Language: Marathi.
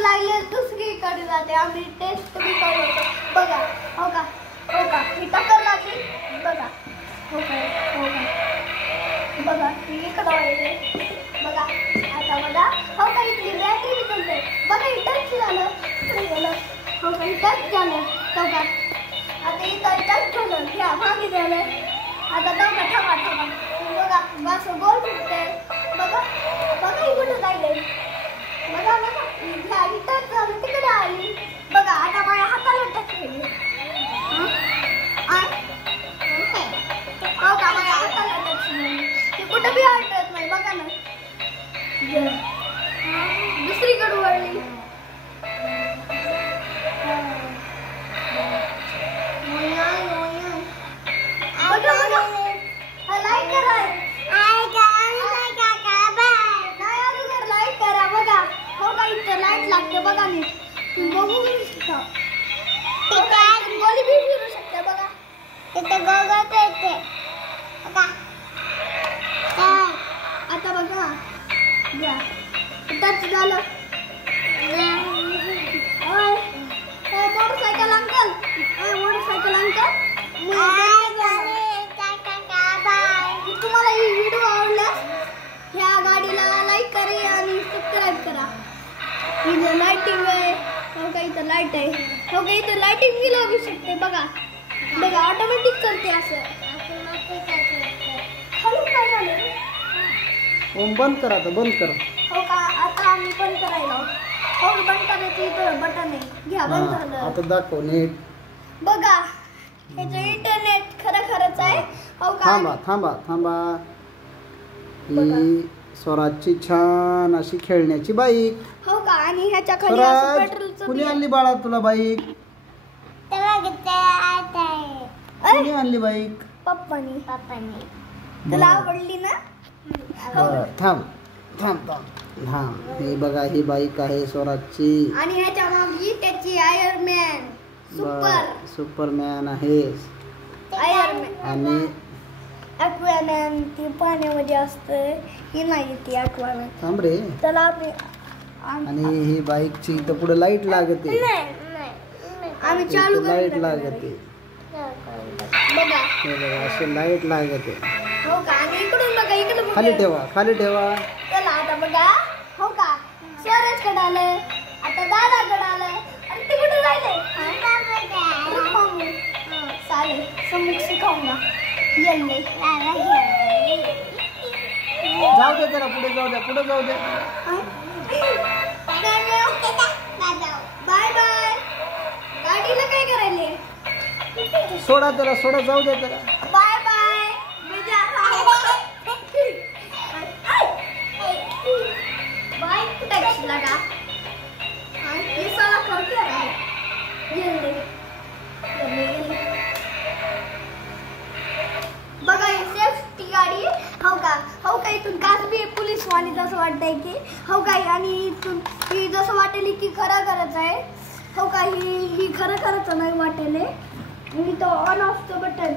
लागले दुसरीकडे जाते आम्ही टेस्ट बी करतो बघा हो का ही टक्कर लागली बघा हो का बघा ही इकडं वळली बघा आता बघा हो का इथली बॅटरी निघते बघा ही टच झालं हो का ही टच झालं हो का आता इथं टच झालं घ्या मागे झालं आता बघा थांबा बघा बस गोल फिरते बघा ही कुठं जायले बघा घ्या ही टच झालं तिकडे आली बघा आता माझ्या हाताला टच केली हो का माझ्या हाताला टच केली ते कुठं बी आढळत नाही बघा ना दुसरीकडे वळली लाईक करा लाईक करा बघा हो का इथं लाईट लागते बघा नी बघू गोली बी फिरू शकते बघा तिथे गोगत येते बघा आता बघा घ्या टच झालं मोटरसायकल अंकल तुम्हाला ही व्हिडिओ आवडल्यास ह्या गाडीला लाईक करा आणि सबस्क्राईब करा इथं लाइटिंग आहे हो का इथं लाईट आहे हो का इथं लाइटिंग बी लागू शकते बघा ऑटोमॅटिक चालते असं खाली काय झालं बंद करा आता बंद कर हो का आता आम्ही बंद करायला हो बंद करायचं इथं बटन आहे घ्या बंद झालं आता दाखव नीट बघा ह्याचं इंटरनेट खरंच आहे हो का थांबा ही स्वराजची छान अशी खेळण्याची बाईक हो का आणि ह्याच्या खाली असं स्वराज पेट्रोलचं कुणी आणली बाळा तुला बाईक कुणी आणली बाईक पप्पानी तुला आवडली ना थांब हे बघा ही बाईक आहे स्वराजची आणि ह्याच्या मागे त्याची आयरन मॅन सुपरमॅन आहे आणि ॲक्वामॅन ती पाण्यामध्ये असते ही नाही ती ॲक्वामॅन थांब रे त्याला आणि ही बाईकची इथं पुढे लाईट लागते आम्ही चालू लाईट लागते बघा अशी लाईट लागते हो का आणि इकडून बघा इकडून खाली ठेवा चला आता बघा हो का स्वराज कडे आलं आता दादा कडे आलं आणि ते कुठे जायले चालेल समोर शिकवूंगा येल्ले जाऊ दे त्याला पुढे जाऊ दे बाय बाय गाडीला काय करायले सोडा जाऊ दे त्याला बाय बाय बाइक टच लगा ये साला कर क्या रहा है ये बघा ही सेफ्टी गाडी हो का इथून काच बी पोलीस वाली जसं वाटतंय की हो का आणि इथून ही जसं वाटेल की खरंच आहे हो का ही खरंच नाही वाटेल आणि तो ऑन ऑफचं बटन